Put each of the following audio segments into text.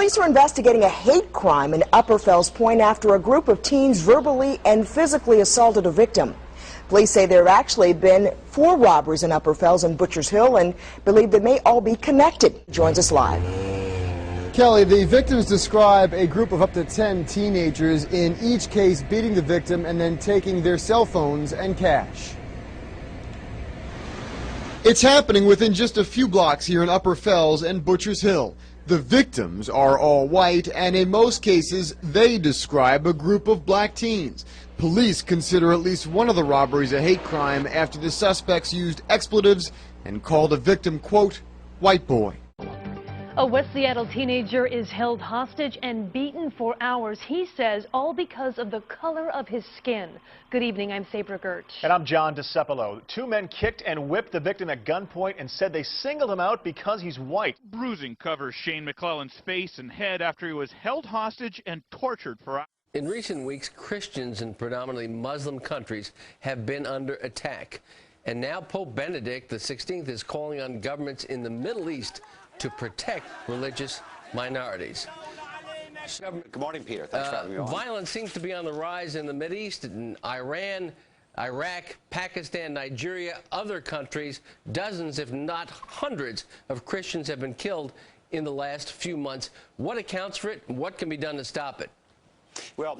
Police are investigating a hate crime in Upper Fells Point after a group of teens verbally and physically assaulted a victim. Police say there have actually been 4 robberies in Upper Fells and Butchers Hill and believe they may all be connected. Joins us live. Kelly, the victims describe a group of up to 10 teenagers, in each case beating the victim and then taking their cell phones and cash. It's happening within just a few blocks here in Upper Fells and Butchers Hill. The victims are all white, and in most cases, they describe a group of black teens. Police consider at least one of the robberies a hate crime after the suspects used expletives and called a victim, quote, white boy. A West Seattle teenager is held hostage and beaten for hours, he says, all because of the color of his skin. Good evening, I'm Sabra Gertz. And I'm John DeCepolo. 2 men kicked and whipped the victim at gunpoint and said they singled him out because he's white. Bruising covers Shane McClellan's face and head after he was held hostage and tortured for hours. In recent weeks, Christians in predominantly Muslim countries have been under attack. And now Pope Benedict XVI is calling on governments in the Middle East to protect religious minorities. Good morning, Peter. Thanks for having me on. Violence seems to be on the rise in the Mideast, in Iran, Iraq, Pakistan, Nigeria, other countries. Dozens, if not hundreds, of Christians have been killed in the last few months. What accounts for it, and what can be done to stop it? Well,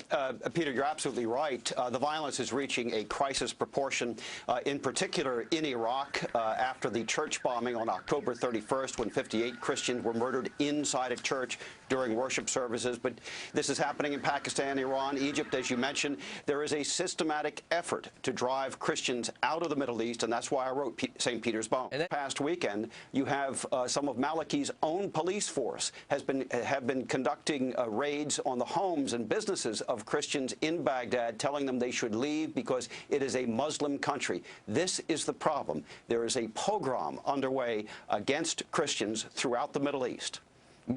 Peter, you're absolutely right. The violence is reaching a crisis proportion, in particular in Iraq, after the church bombing on October 31st, when 58 Christians were murdered inside a church during worship services. But this is happening in Pakistan, Iran, Egypt, as you mentioned. There is a systematic effort to drive Christians out of the Middle East, and that's why I wrote St. Peter's Bone. And past weekend, you have some of Maliki's own police force have been conducting raids on the homes and businesses of Christians in Baghdad, telling them they should leave because it is a Muslim country. This is the problem. There is a pogrom underway against Christians throughout the Middle East.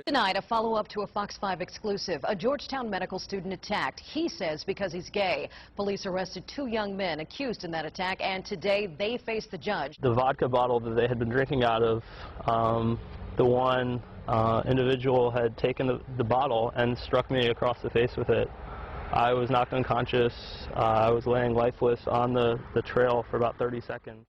Tonight, a follow-up to a Fox 5 exclusive. A Georgetown medical student attacked, he says, because he's gay. Police arrested 2 young men accused in that attack, and today they face the judge. The vodka bottle that they had been drinking out of, the one individual had taken the bottle and struck me across the face with it. I was knocked unconscious. I was laying lifeless on the trail for about 30 seconds.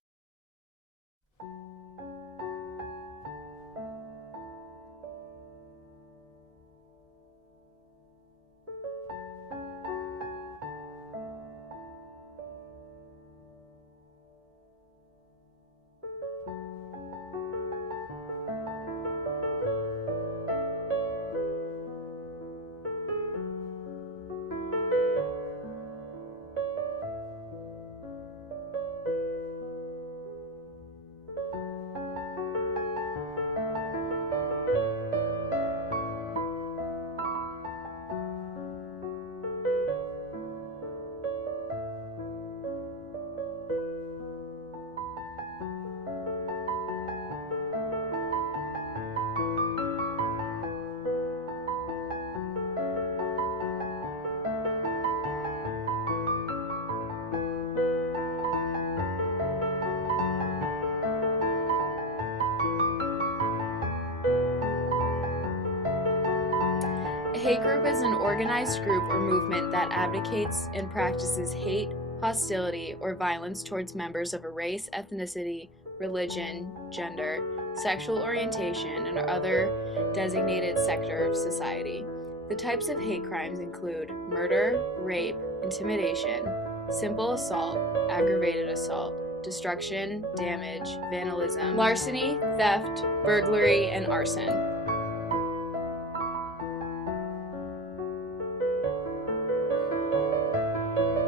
A hate group is an organized group or movement that advocates and practices hate, hostility, or violence towards members of a race, ethnicity, religion, gender, sexual orientation, and other designated sector of society. The types of hate crimes include murder, rape, intimidation, simple assault, aggravated assault, destruction, damage, vandalism, larceny, theft, burglary, and arson.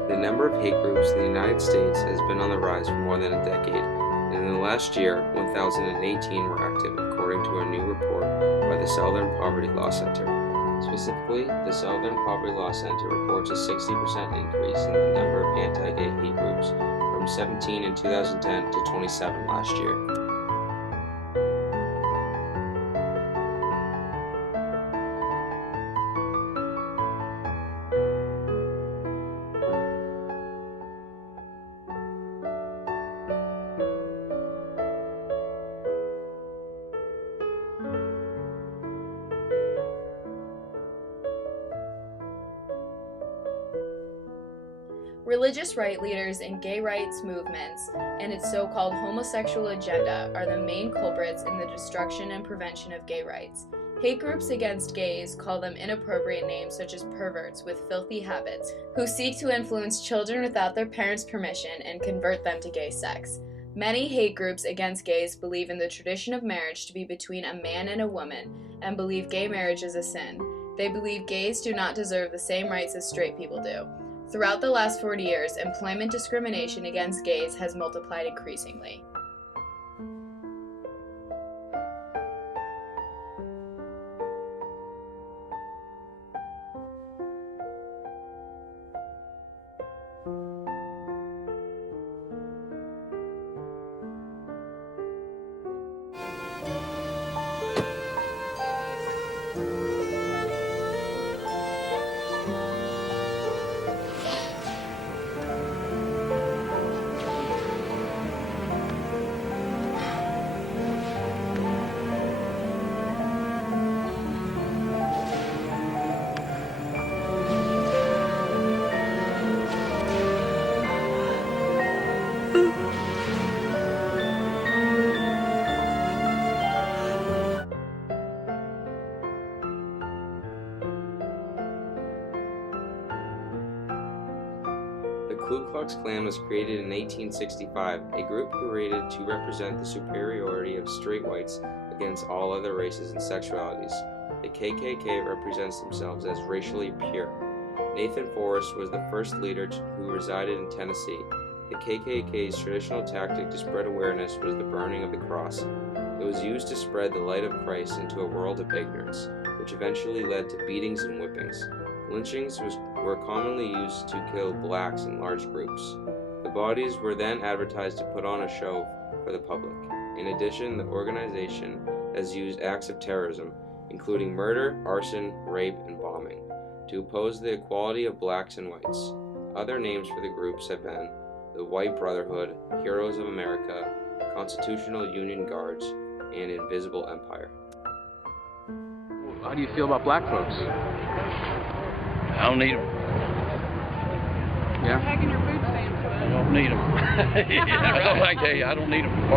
The number of hate groups in the United States has been on the rise for more than a decade, and in the last year, 1,018 were active according to a new report by the Southern Poverty Law Center. Specifically, the Southern Poverty Law Center reports a 60% increase in the number of anti-gay hate groups, from 17 in 2010 to 27 last year. Religious right leaders and gay rights movements and its so-called homosexual agenda are the main culprits in the destruction and prevention of gay rights. Hate groups against gays call them inappropriate names such as perverts with filthy habits, who seek to influence children without their parents' permission and convert them to gay sex. Many hate groups against gays believe in the tradition of marriage to be between a man and a woman, and believe gay marriage is a sin. They believe gays do not deserve the same rights as straight people do. Throughout the last 40 years, employment discrimination against gays has multiplied increasingly. The Ku Klux Klan was created in 1865, a group created to represent the superiority of straight whites against all other races and sexualities. The KKK represents themselves as racially pure. Nathan Forrest was the first leader who resided in Tennessee. The KKK's traditional tactic to spread awareness was the burning of the cross. It was used to spread the light of Christ into a world of ignorance, which eventually led to beatings and whippings. Lynchings were commonly used to kill blacks in large groups. The bodies were then advertised to put on a show for the public. In addition, the organization has used acts of terrorism, including murder, arson, rape, and bombing, to oppose the equality of blacks and whites. Other names for the groups have been the White Brotherhood, Heroes of America, Constitutional Union Guards, and Invisible Empire. How do you feel about black folks? I don't need them. Yeah? Taking your food stamps. I don't need them. I don't need them.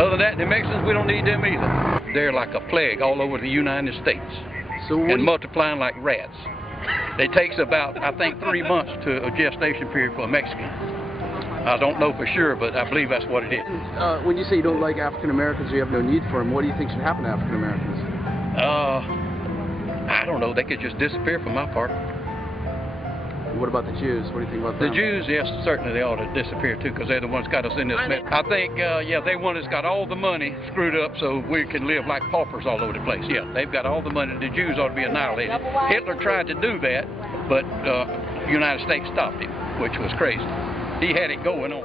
Other than that, the Mexicans, we don't need them either. They're like a plague all over the United States and multiplying like rats. It takes about, I think, 3 months to a gestation period for a Mexican. I don't know for sure, but I believe that's what it is. When you say you don't like African Americans or you have no need for them, what do you think should happen to African Americans? I don't know. They could just disappear from my part. What about the Jews? What do you think about them? The Jews, yes, certainly they ought to disappear too, because they're the ones got us in this mess. I think, they one that's got all the money screwed up so we can live like paupers all over the place. Yeah, they've got all the money. The Jews ought to be annihilated. Hitler tried to do that, but the United States stopped him, which was crazy. He had it going on.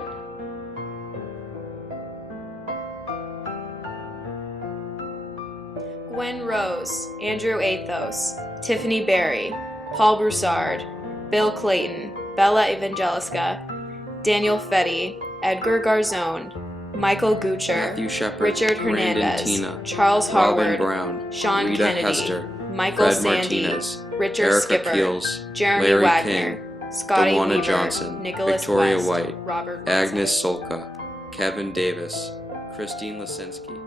Gwen Rose, Andrew Athos, Tiffany Berry, Paul Broussard, Bill Clayton, Bella Evangeliska, Daniel Fetty, Edgar Garzone, Michael Gucher, Matthew Shepard, Richard Hernandez, Tina, Charles Harward, Brown, Sean Rita Kennedy, Hester, Michael Fred Sandy, Martinez, Richard Erica Skipper, Keels, Jeremy Larry Wagner, King, Scotty Dewana Weaver, Johnson, Nicholas Victoria West, White, Robert Agnes Solka, Kevin Davis, Christine Lisinski,